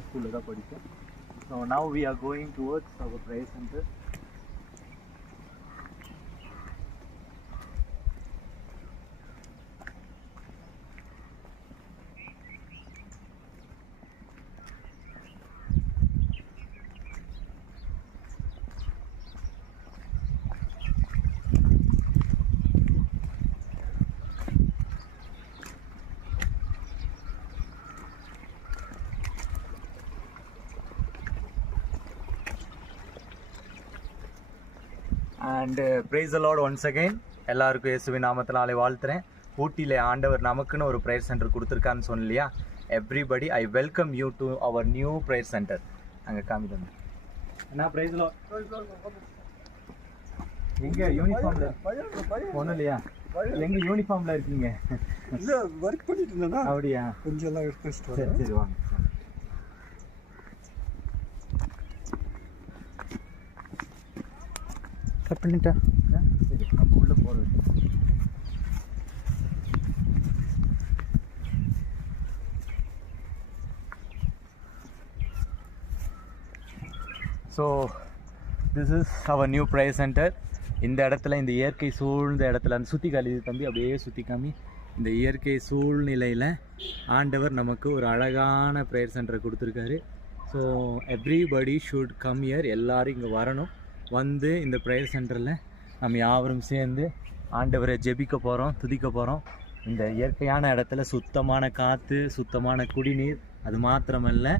இந்த ஸ்கூலில் தான் படித்தேன். So now we are going towards our prayer centre. And praise the Lord once again. எல்லாருக்கும் இயேசுவின் நாமத்தினாலே வாழ்த்துறேன். ஊட்டியில் ஆண்டவர் நமக்குன்னு ஒரு ப்ரேயர் சென்டர் கொடுத்துருக்கான்னு சொன்னலையா? Everybody I welcome you to our new prayer centre. அங்கே காமிக்கணும் என்ன praise the Lord. எங்கே யூனிஃபார்மில் ஒன்றும் இல்லையா? எங்கே யூனிஃபார்மில் இருக்கீங்க? இல்லை, ஒர்க் பண்ணிட்டு இருந்தேன்னா. அப்படியா? கொஞ்சம் எல்லாம் எடுத்து சரி சரி வாங்க. கட் பண்ணிட்டேன். சரி நம்ம உள்ளே போகிறது. So this is our new prayer centre. இந்த இடத்துல இந்த இயற்கை சூழ்ந்த இடத்துல அந்த சுற்றி காலி தம்பி அப்படியே சுற்றி காமி. இந்த இயற்கை சூழ்நிலையில் ஆண்டவர் நமக்கு ஒரு அழகான ப்ரேயர் சென்டரை கொடுத்துருக்காரு. So everybody should come year. எல்லோரும் இங்கே வரணும். வந்து இந்த ப்ரேயர் சென்டரில் நம்ம யாவரும் சேர்ந்து ஆண்டவரை ஜெபிக்க போகிறோம், துதிக்க போகிறோம். இந்த இயற்கையான இடத்துல சுத்தமான காற்று, சுத்தமான குடிநீர், அது மாத்திரமல்ல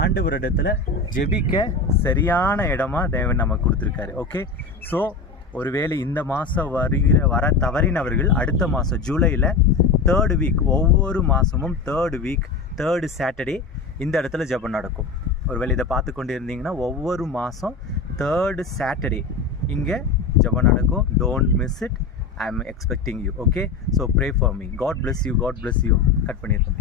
ஆண்டவர் இடத்துல ஜெபிக்க சரியான இடமா தேவன் நமக்கு கொடுத்துருக்காரு. ஓகே, ஸோ ஒருவேளை இந்த மாதம் வர தவறினவர்கள் அடுத்த மாதம் ஜூலையில் 3rd வீக், ஒவ்வொரு மாதமும் 3rd வீக் 3rd சாட்டர்டே இந்த இடத்துல ஜெபம் நடக்கும். ஒருவேளை இதை பார்த்து கொண்டு இருந்தீங்கன்னா ஒவ்வொரு மாதம் 3rd சாட்டர்டே இங்கே ஜெபம் நடக்கும். Don't miss it. I am expecting you. Okay, so pray for me. God bless you. God bless you. Cut பண்ணியிருக்கேன்.